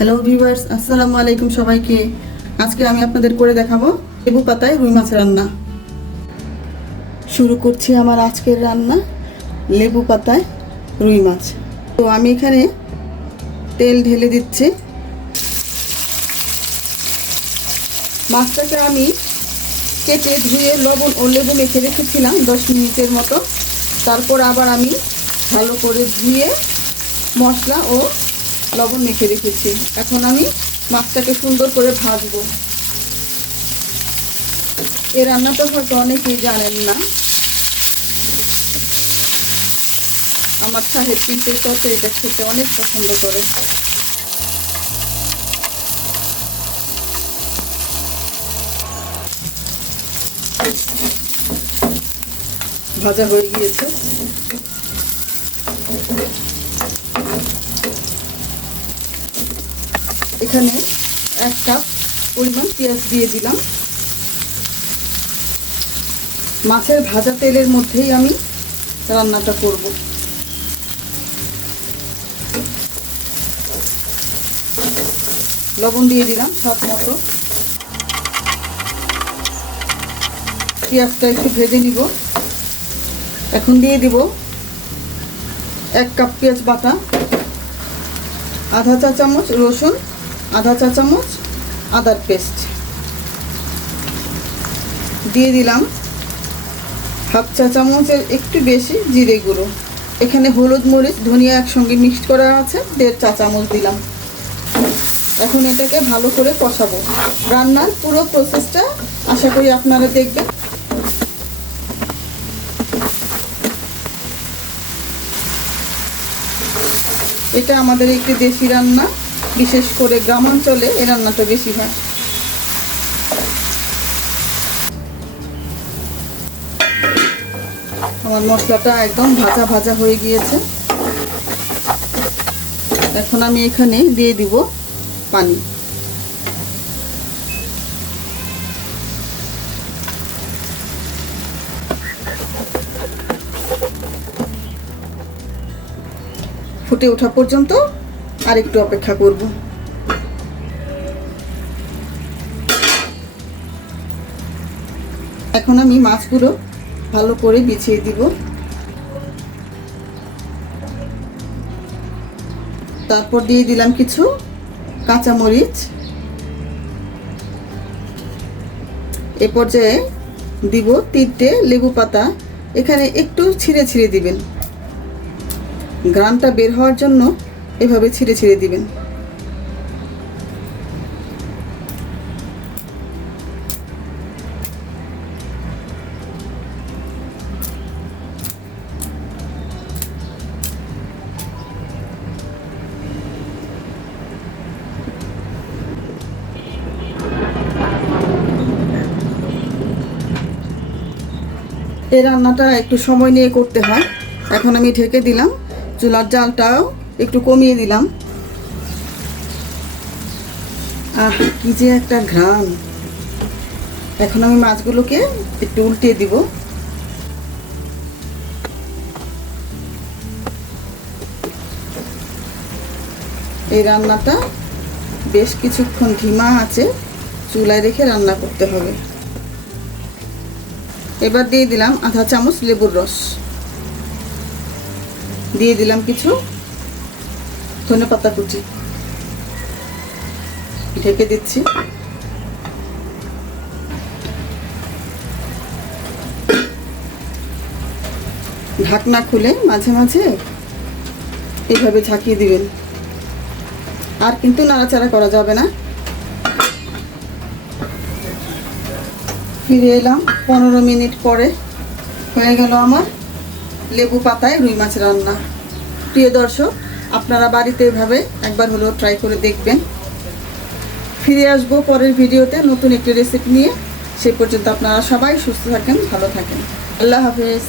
Hello viewers, আসসালামু আলাইকুম সবাইকে। আজকে আমি আপনাদের করে দেখাবো লেবু পাতায় রুই মাছ রান্না। শুরু করছি আমার আজকের রান্না, লেবু পাতায় রুই মাছ। তো আমি এখানে তেল ঢেলে দিচ্ছি। মাছটাকে আমি কেটে ধুয়ে লবণ ও লেবু মেখে রেখেছিলাম 10 মিনিটের মতো। তারপর আবার আমি ভালো করে ধুয়ে মশলা ও লবণ মেখে রেখেছি। এখন আমি মাছটাকে সুন্দর করে ভাজবো। এই রান্নাটা হয়তো অনেকেই জানেন না। আমার সাহেব কিন্তু তরকারিটা খেতে অনেক পছন্দ করে। ভাজা হয়ে গিয়েছে। এখানে 1 কাপ পরিমাণ পেঁয়াজ দিয়ে দিলাম। মাছের ভাজা তেলের মধ্যেই আমি রান্নাটা করব। লবণ দিয়ে দিলাম স্বাদ মতো। পেঁয়াজটা একটু ভেজে নিব। এখন দিয়ে দিব 1 কাপ পেঁয়াজ বাটা, আধা চা চামচ রসুন, আধা চা চামচ আদার পেস্ট, দিয়ে দিলাম হাফ চা চামচের একটু বেশি জিরে গুঁড়ো। এখানে হলুদ মরিচ ধনিয়া একসঙ্গে মিক্সড করা আছে, 1.5 চা চামচ দিলাম। এখন এটাকে ভালো করে কষাবো। রান্নার পুরো প্রসেসটা আশা করি আপনারা দেখবেন। এটা আমাদের একটি দেশি রান্না, বিশেষ করে গ্রামাঞ্চলে এই রান্নাটা বেশি হয়। আমার মশলাটা একদম ভাজা ভাজা হয়ে গিয়েছে। এখন আমি এখানে দিয়ে দিব পানি। ফুটে ওঠা পর্যন্ত আরেকটু অপেক্ষা করব। এখন আমি মাছগুলো ভালো করে বিছিয়ে দিব। তারপর দিয়ে দিলাম কিছু কাঁচামরিচ। এ পর্যায়ে দিব 3টে লেবু পাতা। এখানে একটু ছিঁড়ে ছিঁড়ে দিবেন, ঘ্রাণটা বের হওয়ার জন্য এভাবে ছিঁড়ে ছিঁড়ে দিবেন। এই রান্নাটা একটু সময় নিয়ে করতে হয়। এখন আমি ঢেকে দিলাম, চুলার জালটাও একটু কমিয়ে দিলাম। কি যে একটা ঘ্রাণ। এখন আমি মাছগুলোকে একটু উল্টে দিব। এই রান্নাটা বেশ কিছুক্ষণ ধিমা আছে চুলায় রেখে রান্না করতে হবে। এবার দিয়ে দিলাম আধা চামচ লেবুর রস, দিয়ে দিলাম কিছু ধনেপাতা কুচি, ঢেকে দিচ্ছি। ঢাকনা খুলে মাঝে মাঝে এইভাবে ঝাঁকিয়ে দিবেন। আর কিন্তু নাড়াচাড়া করা যাবে না। ফিরে এলাম 15 মিনিট পরে। হয়ে গেল আমার লেবু পাতায় রুই মাছ রান্না। প্রিয় দর্শক, আপনারা বাড়িতে এভাবে একবার হলেও ট্রাই করে দেখবেন। ফিরে আসবো পরের ভিডিওতে নতুন একটি রেসিপি নিয়ে। সে পর্যন্ত আপনারা সবাই সুস্থ থাকেন, ভালো থাকেন। আল্লাহ হাফেজ।